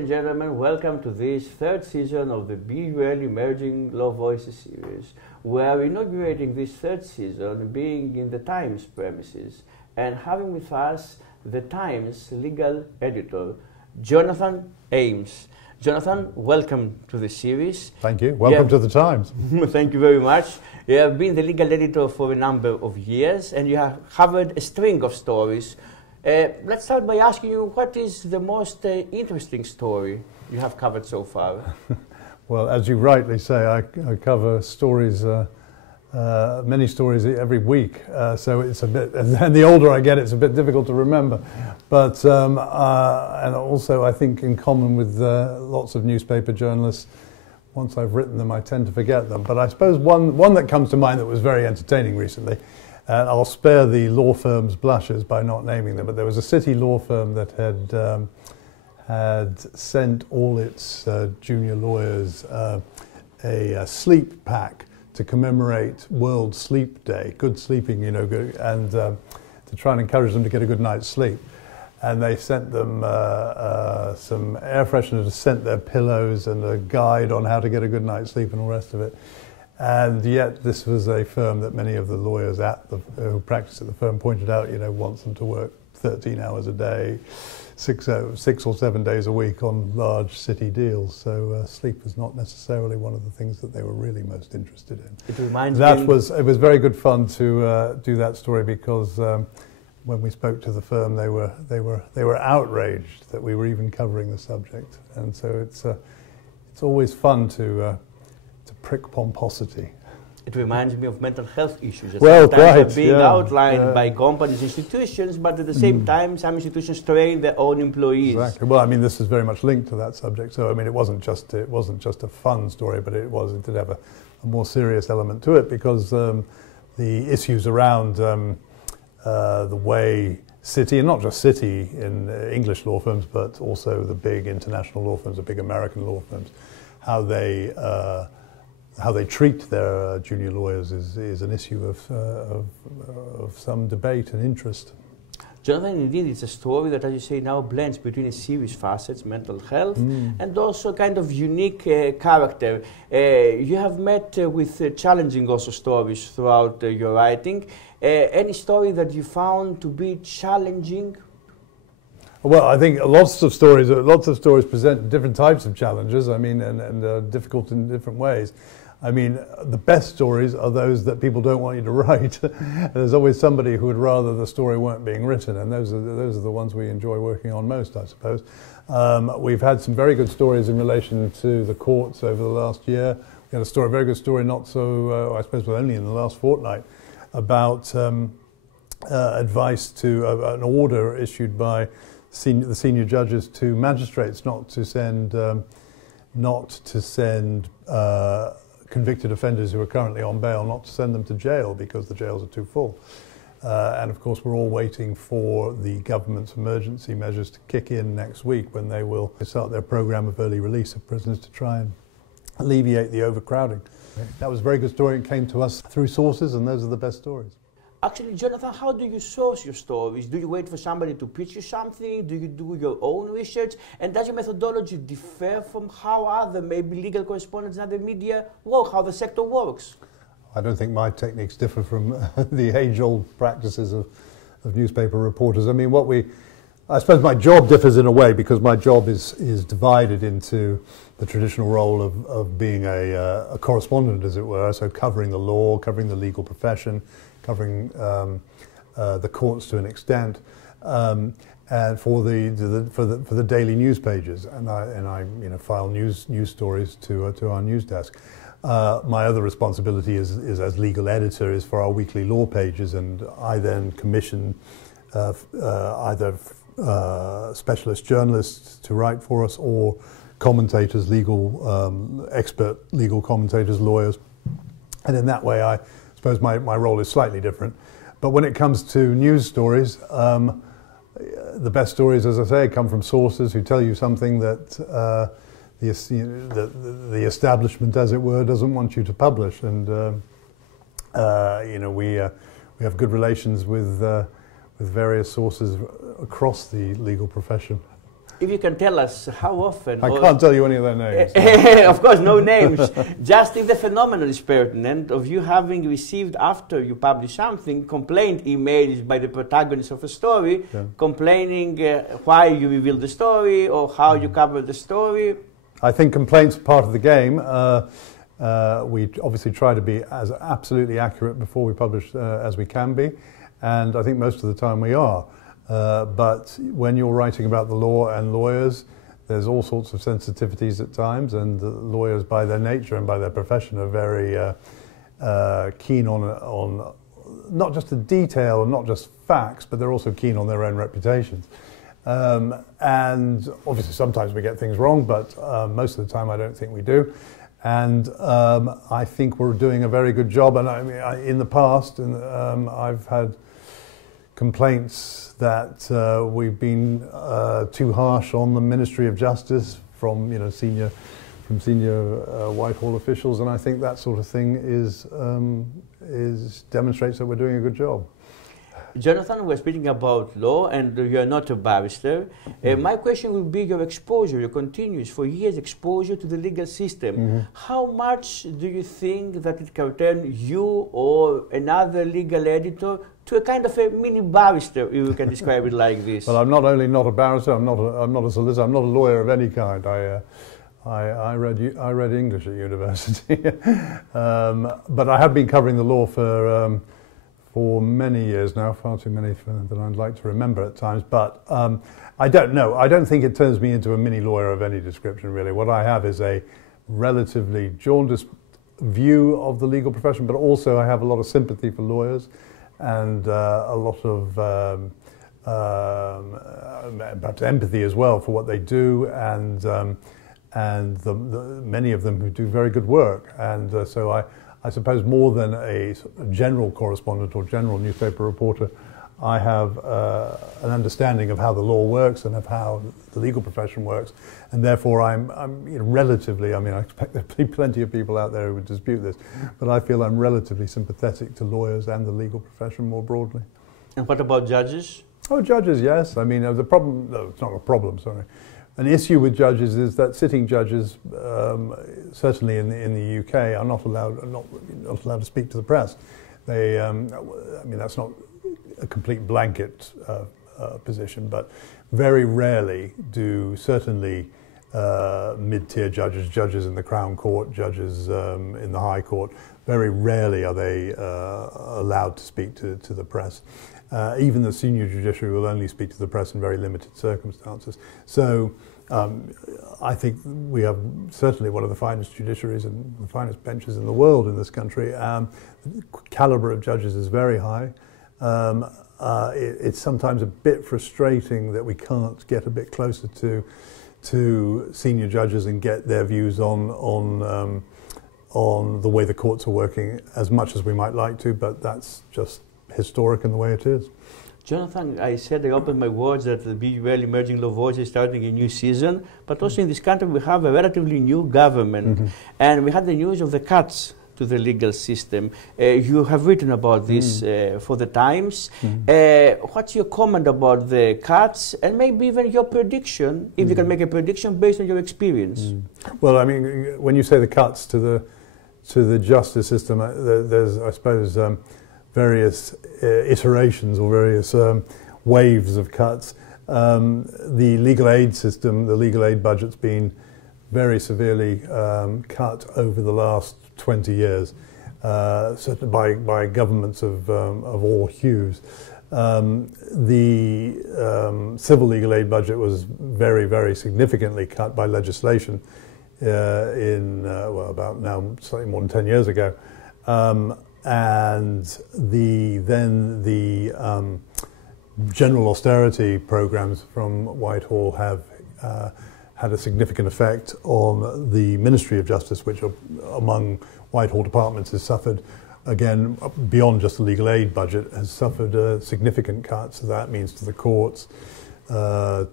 and gentlemen, welcome to this third season of the Be Well Emerging Law Voices series. We are inaugurating this third season being in the Times premises and having with us the Times legal editor, Jonathan Ames. Jonathan, welcome to the series. Thank you. Welcome to the Times. Thank you very much. You have been the legal editor for a number of years and you have covered a string of stories. Let's start by asking you, what is the most interesting story you have covered so far? Well, as you rightly say, I cover stories, many stories every week, so it's a bit, and the older I get, it's a bit difficult to remember. But, and also I think in common with lots of newspaper journalists, once I've written them, I tend to forget them. But I suppose one that comes to mind that was very entertaining recently, and I'll spare the law firm's blushes by not naming them, but there was a city law firm that had sent all its junior lawyers a sleep pack to commemorate World Sleep Day, good sleeping, you know, and to try and encourage them to get a good night's sleep. And they sent them some air freshener to scent their pillows and a guide on how to get a good night's sleep and all the rest of it. And yet this was a firm that many of the lawyers who practice at the firm pointed out, you know, wants them to work 13 hours a day, 6 or 7 days a week on large city deals. So sleep is not necessarily one of the things that they were really most interested in. It reminds me... It was very good fun to do that story because when we spoke to the firm, they were outraged that we were even covering the subject. And so it's always fun to prick pomposity. It reminds me of mental health issues that well, sometimes right, are being outlined by companies, institutions, but at the same time some institutions train their own employees. Exactly. Well, I mean, this is very much linked to that subject. So, I mean, it wasn't just a fun story, but it did have a more serious element to it because the issues around the way City, and not just City in English law firms, but also the big international law firms, the big American law firms, how they treat their junior lawyers is an issue of some debate and interest. Jonathan, indeed, it's a story that, as you say, now blends between a series facets, mental health, and also kind of unique character. You have met with challenging also stories throughout your writing. Any story that you found to be challenging? Well, I think lots of stories present different types of challenges. I mean, and difficult in different ways. I mean, the best stories are those that people don't want you to write. There's always somebody who would rather the story weren't being written, and those are the ones we enjoy working on most, I suppose. We've had some very good stories in relation to the courts over the last year. We had a very good story, not so, I suppose, only in the last fortnight, about advice to an order issued by the senior judges to magistrates not to send convicted offenders who are currently on bail, not to send them to jail because the jails are too full. And of course we're all waiting for the government's emergency measures to kick in next week when they will start their program of early release of prisoners to try and alleviate the overcrowding. That was a very good story and came to us through sources, and those are the best stories. Actually, Jonathan, how do you source your stories? Do you wait for somebody to pitch you something? Do you do your own research? And does your methodology differ from how other, maybe legal correspondents and other media work, how the sector works? I don't think my techniques differ from the age-old practices of newspaper reporters. I mean, I suppose my job differs in a way because my job is divided into the traditional role of being a correspondent, as it were, so covering the law, covering the legal profession, covering the courts to an extent, and for the daily news pages, and I file news stories to our news desk. My other responsibility is as legal editor is for our weekly law pages, and I then commission either specialist journalists to write for us or commentators, expert legal commentators, lawyers, and in that way I suppose my role is slightly different. But when it comes to news stories, the best stories, as I say, come from sources who tell you something that the establishment, as it were, doesn't want you to publish. And we have good relations with various sources across the legal profession. If you can tell us how often... I can't tell you any of their names. Of course, no names. Just if the phenomenon is pertinent of you having received, after you publish something, complaint emails by the protagonist of a story, complaining why you revealed the story or how you covered the story. I think complaints are part of the game. We obviously try to be as absolutely accurate before we publish as we can be, and I think most of the time we are. But when you're writing about the law and lawyers, there's all sorts of sensitivities at times, and lawyers by their nature and by their profession are very keen on not just the detail and not just facts, but they're also keen on their own reputations. And obviously sometimes we get things wrong, but most of the time I don't think we do. And I think we're doing a very good job. And I mean, in the past, I've had complaints that we've been too harsh on the Ministry of Justice from senior Whitehall officials, and I think that sort of thing demonstrates that we're doing a good job. Jonathan, we're speaking about law, and you're not a barrister. My question would be your exposure, your continuous, for years exposure to the legal system. How much do you think that it can turn you or another legal editor to a kind of a mini barrister, if you can describe it like this? Well, I'm not only not a barrister, I'm not a solicitor, I'm not a lawyer of any kind. I read English at university, but I have been covering the law for many years now, far too many than I'd like to remember at times. But I don't know. I don't think it turns me into a mini lawyer of any description, really. What I have is a relatively jaundiced view of the legal profession, but also I have a lot of sympathy for lawyers and a lot of perhaps empathy as well for what they do, and many of them who do very good work. And so I suppose more than a general correspondent or general newspaper reporter, I have an understanding of how the law works and of how the legal profession works, and therefore I'm relatively, I mean, I expect there'll be plenty of people out there who would dispute this, but I feel I'm relatively sympathetic to lawyers and the legal profession more broadly. And what about judges? Oh, judges, yes. I mean, the problem, no, it's not a problem, sorry. An issue with judges is that sitting judges, certainly in the UK, are not allowed to speak to the press. They, I mean, that's not a complete blanket position, but very rarely do certainly mid-tier judges in the Crown Court, judges in the High Court, very rarely are they allowed to speak to the press. Even the senior judiciary will only speak to the press in very limited circumstances. So I think we have certainly one of the finest judiciaries and the finest benches in the world in this country. The caliber of judges is very high. It's sometimes a bit frustrating that we can't get a bit closer to senior judges and get their views on the way the courts are working as much as we might like to, but that's just historic in the way it is. Jonathan, I said I opened my words that the BUL Emerging Law Voice is starting a new season, but also in this country we have a relatively new government, and we had the news of the cuts to the legal system. You have written about this for the Times. What's your comment about the cuts, and maybe even your prediction, if you can make a prediction based on your experience? Well, I mean, when you say the cuts to the justice system, there's, I suppose, various iterations or various waves of cuts. The legal aid system, the legal aid budget's been very severely cut over the last 20 years, certainly by governments of all hues. The civil legal aid budget was very, very significantly cut by legislation well, about now slightly more than 10 years ago. And then the general austerity programs from Whitehall have had a significant effect on the Ministry of Justice, which among Whitehall departments has suffered, again, beyond just the legal aid budget, has suffered significant cuts. So that means to the courts, to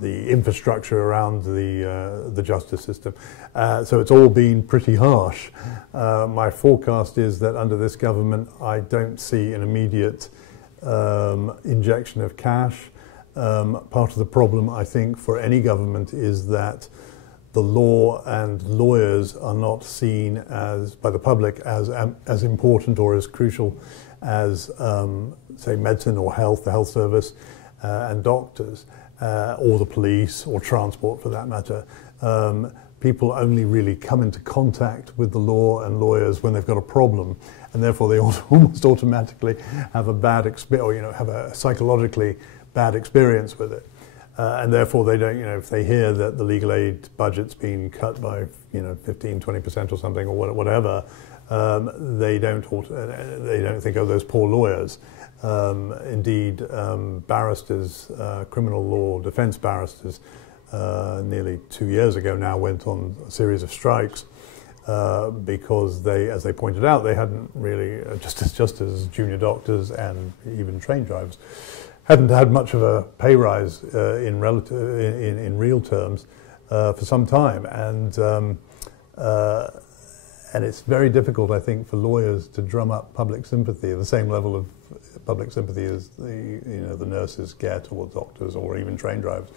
the infrastructure around the justice system. So it's all been pretty harsh. My forecast is that under this government, I don't see an immediate injection of cash. part of the problem, I think, for any government is that the law and lawyers are not seen as, by the public, as important or as crucial as, say, medicine or health, the health service, and doctors, or the police, or transport for that matter. People only really come into contact with the law and lawyers when they've got a problem, and therefore they almost automatically have a bad experience, or have a psychologically bad experience with it. And therefore they don't, if they hear that the legal aid budget's been cut by, 15–20% or something, or whatever, they don't think of those poor lawyers. Indeed, barristers, criminal law defense barristers, nearly 2 years ago now went on a series of strikes because they, as they pointed out, they hadn't really, just as junior doctors and even train drivers, hadn't had much of a pay rise in real terms for some time, and it's very difficult, I think, for lawyers to drum up public sympathy, the same level of public sympathy as the nurses get, or doctors, or even train drivers.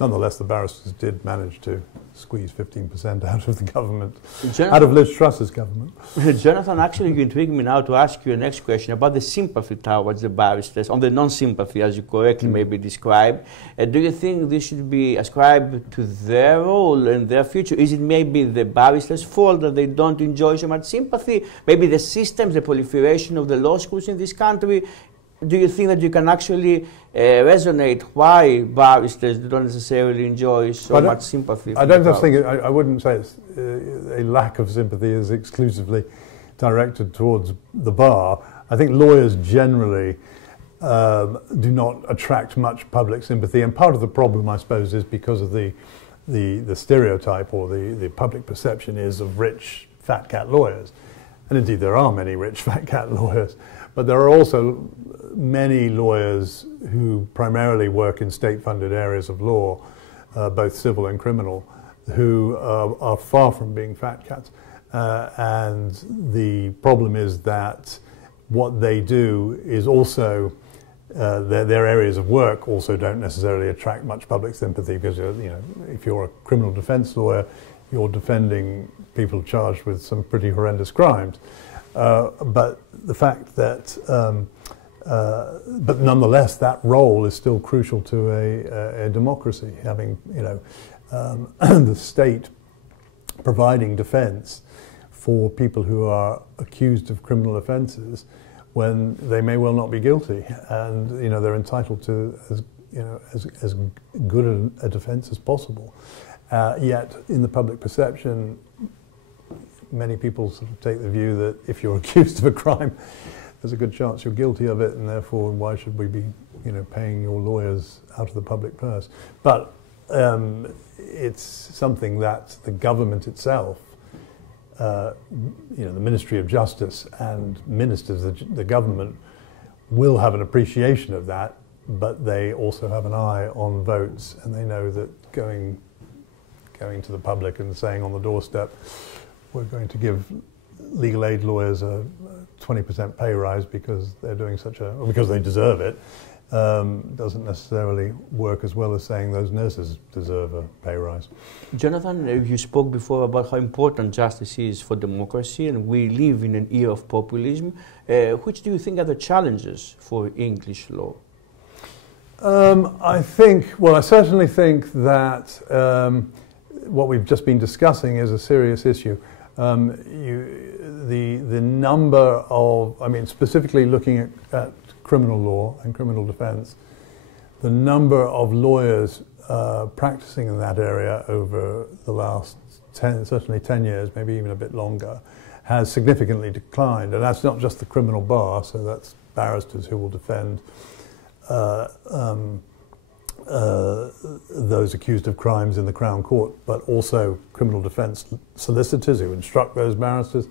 Nonetheless, the barristers did manage to squeeze 15% out of the government, out of Liz Truss's government. Jonathan, actually you intrigue me now to ask you a next question about the sympathy towards the barristers, on the non-sympathy, as you correctly maybe described. Do you think this should be ascribed to their role and their future? Is it maybe the barristers' fault that they don't enjoy so much sympathy? Maybe the systems, the proliferation of the law schools in this country? Do you think that you can actually resonate why barristers don't necessarily enjoy so much sympathy? I don't just think I wouldn't say it's a lack of sympathy is exclusively directed towards the bar. I think lawyers generally do not attract much public sympathy, and part of the problem, I suppose, is because of the stereotype, or the public perception is of rich fat cat lawyers. And indeed there are many rich fat cat lawyers, but there are also many lawyers who primarily work in state-funded areas of law, both civil and criminal, who are far from being fat cats. And the problem is that what they do is also, their areas of work also don't necessarily attract much public sympathy, because if you're a criminal defense lawyer, you're defending people charged with some pretty horrendous crimes. But the fact that but nonetheless, that role is still crucial to a democracy, having the state providing defence for people who are accused of criminal offences when they may well not be guilty, and they're entitled to as good a defence as possible. Yet, in the public perception, many people sort of take the view that if you're accused of a crime, there's a good chance you're guilty of it, and therefore why should we be paying your lawyers out of the public purse? But it's something that the government itself, the Ministry of Justice and ministers, the government, will have an appreciation of that, but they also have an eye on votes, and they know that going to the public and saying on the doorstep, we're going to give legal aid lawyers a 20% pay rise because they're doing or because they deserve it, doesn't necessarily work as well as saying those nurses deserve a pay rise. Jonathan, you spoke before about how important justice is for democracy, and we live in an era of populism. Which do you think are the challenges for English law? I certainly think that what we've just been discussing is a serious issue. The number of, specifically looking at criminal law and criminal defense, the number of lawyers practicing in that area over the last certainly 10 years, maybe even a bit longer, has significantly declined. And that's not just the criminal bar, so that's barristers who will defend those accused of crimes in the Crown Court, but also criminal defence solicitors who instruct those barristers,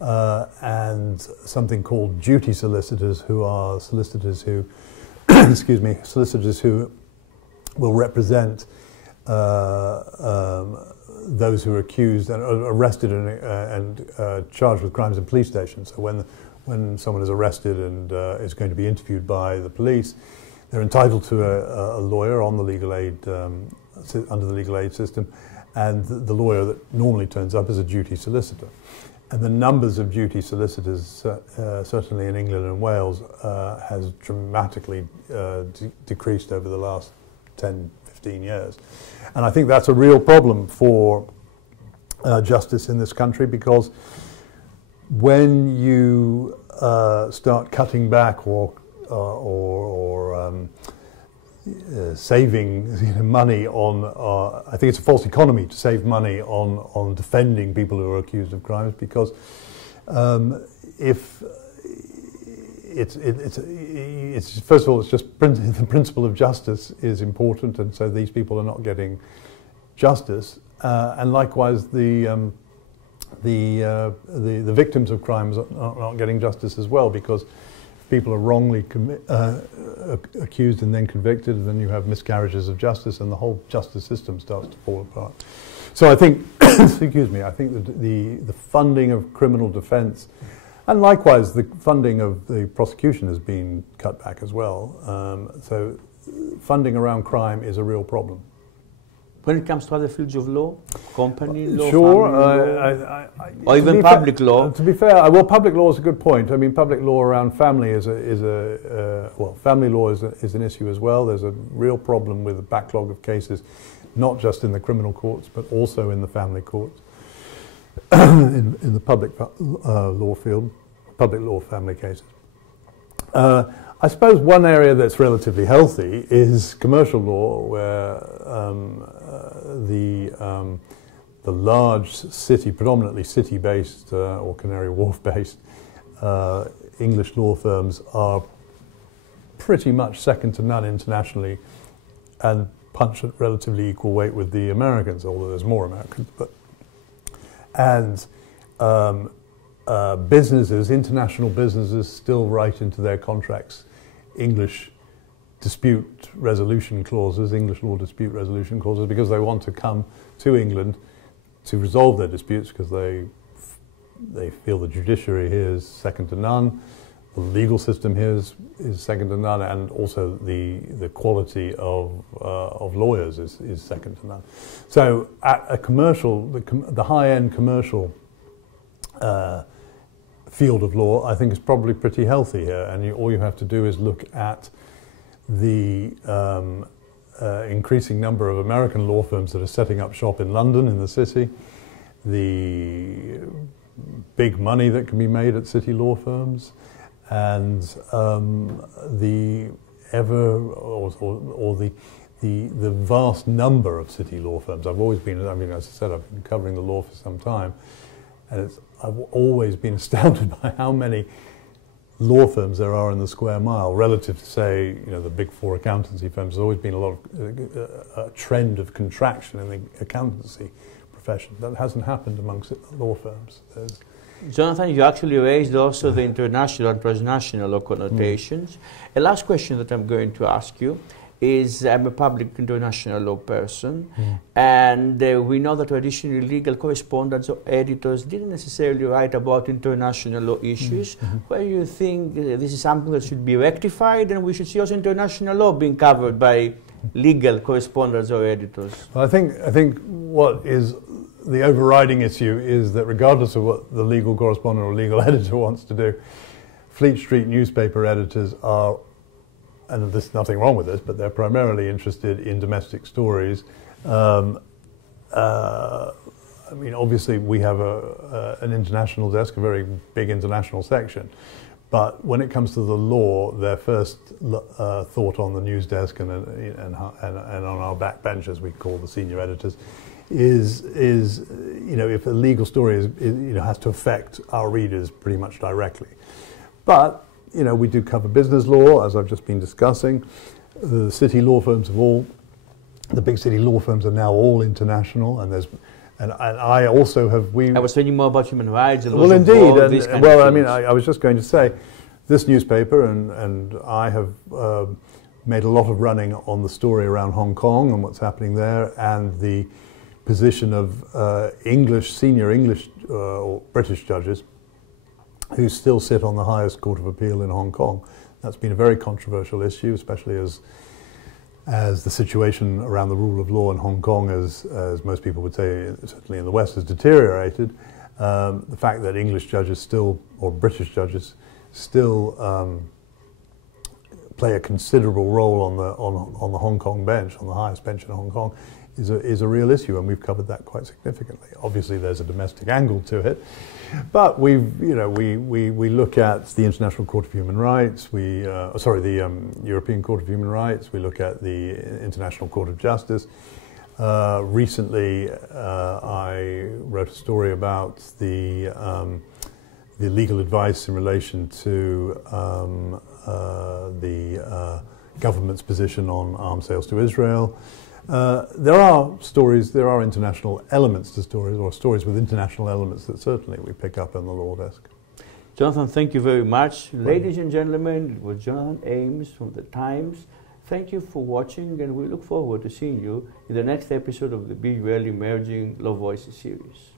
and something called duty solicitors, who are solicitors who, solicitors who will represent those who are accused and arrested and charged with crimes in police stations. So when someone is arrested and is going to be interviewed by the police, they're entitled to a lawyer on the legal aid, under the legal aid system, and the lawyer that normally turns up is a duty solicitor. And the numbers of duty solicitors, certainly in England and Wales, has dramatically decreased over the last 10, 15 years. And I think that's a real problem for justice in this country, because when you start cutting back or saving money on, I think it's a false economy to save money on defending people who are accused of crimes, because if it's first of all, it's just the principle of justice is important, and so these people are not getting justice, and likewise the victims of crimes are not getting justice as well, because people are wrongly accused and then convicted, and then you have miscarriages of justice, and the whole justice system starts to fall apart. So I think, excuse me, I think that the funding of criminal defence, and likewise the funding of the prosecution, has been cut back as well. So funding around crime is a real problem. When it comes to other fields of law, company law, sure, family law, or even public law? To be fair, well, public law is a good point. I mean, public law around family well, family law is an issue as well. There's a real problem with the backlog of cases, not just in the criminal courts, but also in the family courts, in the public law field, public law family cases. I suppose one area that's relatively healthy is commercial law, where the large city, predominantly city-based or Canary Wharf-based English law firms are pretty much second to none internationally, and punch at relatively equal weight with the Americans, although there's more Americans. And businesses, international businesses, still write into their contracts English dispute resolution clauses, English law dispute resolution clauses, because they want to come to England to resolve their disputes, because they feel the judiciary here is second to none, the legal system here is second to none, and also the quality of lawyers is second to none. So at a commercial, the high-end commercial field of law, I think, is probably pretty healthy here, and all you have to do is look at the increasing number of American law firms that are setting up shop in London, in the city, the big money that can be made at city law firms, and the vast number of city law firms. I've always been, I mean, as I said, I've been covering the law for some time, and I've always been astounded by how many law firms there are in the square mile relative to, say, the big four accountancy firms. There's always been a lot of a trend of contraction in the accountancy profession. That hasn't happened amongst law firms. Jonathan, you actually raised also the international and transnational law connotations. A last question that I'm going to ask you is, I'm a public international law person, and we know that traditionally legal correspondents or editors didn't necessarily write about international law issues. Where you think this is something that should be rectified, and we should see also international law being covered by legal correspondents or editors? Well, I think what is the overriding issue is that regardless of what the legal correspondent or legal editor wants to do, Fleet Street newspaper editors are, and there's nothing wrong with this, but they're primarily interested in domestic stories. I mean, obviously we have an international desk, a very big international section, but when it comes to the law, their first thought on the news desk and on our back bench, as we call the senior editors, is if a legal story has to affect our readers pretty much directly. But we do cover business law, as I've just been discussing. The city law firms the big city law firms are now all international, and I also have. I was thinking more about human rights. Well, indeed, I was just going to say, this newspaper and I have made a lot of running on the story around Hong Kong and what's happening there, and the position of senior English or British judges who still sit on the highest court of appeal in Hong Kong. That's been a very controversial issue, especially as the situation around the rule of law in Hong Kong, as most people would say, certainly in the West, has deteriorated. The fact that English judges still, or British judges, still play a considerable role on the Hong Kong bench, on the highest bench in Hong Kong, is a real issue, and we've covered that quite significantly. Obviously, there's a domestic angle to it, but we look at the International Court of Human Rights, the European Court of Human Rights. We look at the International Court of Justice. Recently, I wrote a story about the legal advice in relation to the government's position on arms sales to Israel. There are international elements to stories, or stories with international elements that certainly we pick up on the law desk. Jonathan, thank you very much. Ladies and gentlemen, it was Jonathan Ames from the Times. Thank you for watching, and we look forward to seeing you in the next episode of the Be Well Emerging Law Voices series.